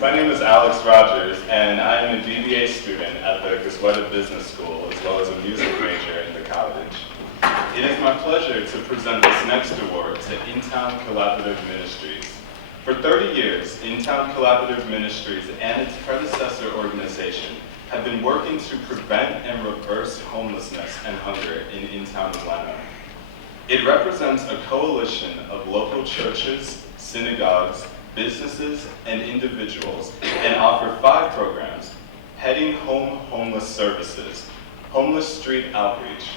My name is Alex Rogers, and I am a BBA student at the Gusweta Business School, as well as a music major in the college. It is my pleasure to present this next award to Intown Collaborative Ministries. For 30 years, Intown Collaborative Ministries and its predecessor organization have been working to prevent and reverse homelessness and hunger in Intown, Atlanta. It represents a coalition of local churches, synagogues, businesses, and individuals, and offer 5 programs: Heading Home Homeless Services, Homeless Street Outreach,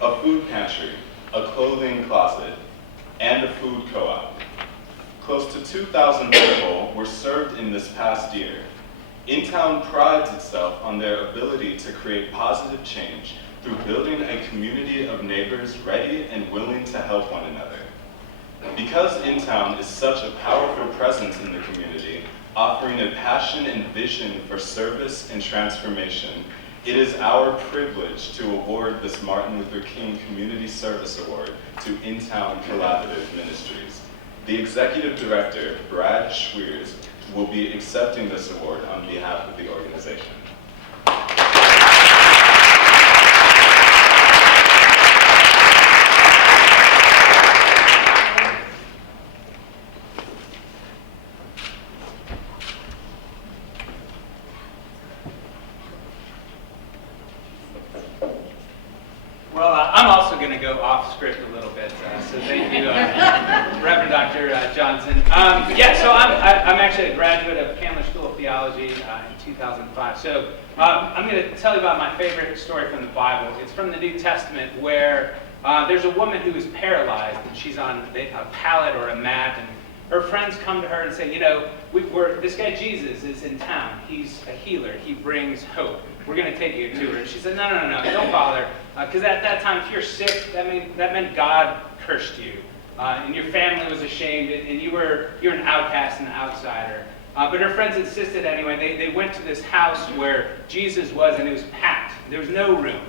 a food pantry, a clothing closet, and a food co-op. Close to 2,000 people were served in this past year. Intown prides itself on their ability to create positive change through building a community of neighbors ready and willing to help one another. Because Intown is such a powerful presence in the community, offering a passion and vision for service and transformation, it is our privilege to award this Martin Luther King Community Service Award to Intown Collaborative Ministries. The Executive Director, Brad Schweers, will be accepting this award on behalf of the organization. Well, I'm also going to go off script a little bit, so thank you, Reverend Dr. Johnson. So I'm actually a graduate of Candler School of Theology in 2005. So I'm going to tell you about my favorite story from the Bible. It's from the New Testament, where there's a woman who is paralyzed, and she's on a pallet or a mat, and her friends come to her and say, this guy Jesus is in town. He's a healer. He brings hope. We're going to take you to her. And she said, no, don't bother. Because at that time, if you're sick, that meant God cursed you. And your family was ashamed, and you're an outcast and an outsider. But her friends insisted anyway. They went to this house where Jesus was, and it was packed. There was no room.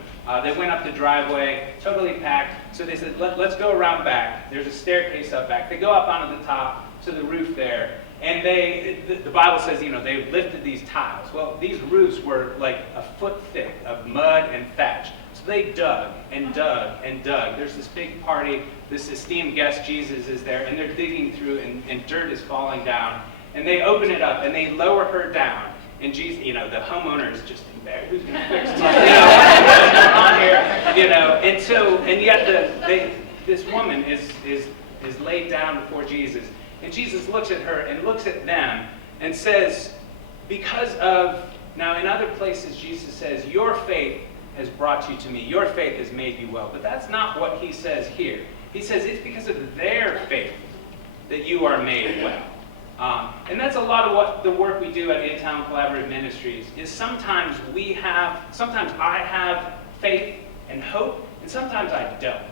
They went up the driveway, totally packed. So they said, let's go around back. There's a staircase up back. They go up onto the top to the roof there. And the Bible says, they lifted these tiles. Well, these roofs were like a foot thick of mud and thatch. So they dug and dug and dug. There's this big party. This esteemed guest, Jesus, is there. And they're digging through, and dirt is falling down. And they open it up, and they lower her down. And Jesus, the homeowner is just embarrassed. Who's going to fix this? What's going on here? And yet this woman is laid down before Jesus. And Jesus looks at her and looks at them and says, now in other places Jesus says, your faith has brought you to me. Your faith has made you well. But that's not what he says here. He says it's because of their faith that you are made well. And that's a lot of what the work we do at Intown Collaborative Ministries is. Sometimes I have faith and hope, and sometimes I don't.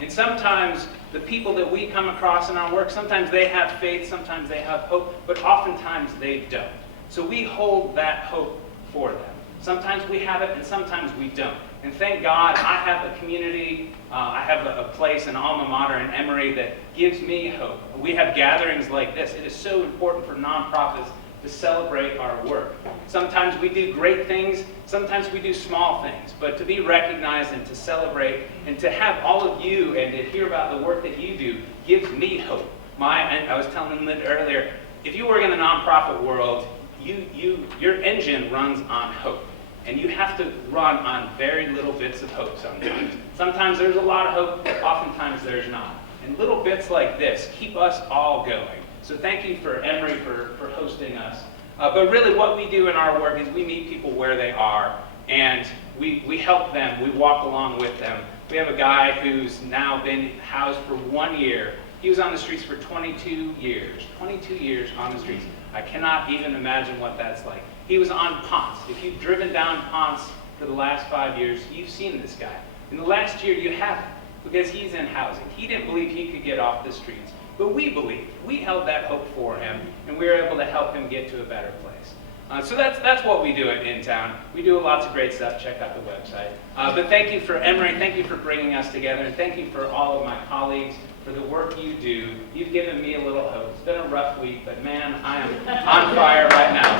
And sometimes the people that we come across in our work, sometimes they have faith, sometimes they have hope, but oftentimes they don't. So we hold that hope for them. Sometimes we have it, and sometimes we don't. And thank God I have a community, I have a place, an alma mater in Emory that gives me hope. We have gatherings like this. It is so important for nonprofits to celebrate our work. Sometimes we do great things, sometimes we do small things, but to be recognized and to celebrate and to have all of you and to hear about the work that you do gives me hope. I was telling Linda earlier, if you work in the nonprofit world, your engine runs on hope. And you have to run on very little bits of hope sometimes. Sometimes there's a lot of hope, oftentimes there's not. And little bits like this keep us all going. So thank you for Emory for hosting us. But really what we do in our work is we meet people where they are, and we help them, we walk along with them. We have a guy who's now been housed for 1 year. He was on the streets for 22 years. 22 years on the streets. I cannot even imagine what that's like. He was on Ponce. If you've driven down Ponce for the last 5 years, you've seen this guy. In the last year, you haven't, because he's in housing. He didn't believe he could get off the streets. But we believed. We held that hope for him, and we were able to help him get to a better place. So that's what we do at Intown. We do lots of great stuff. Check out the website. But thank you for Emory. Thank you for bringing us together, and thank you for all of my colleagues for the work you do. You've given me a little hope. It's been a rough week, but man, I am on fire right now.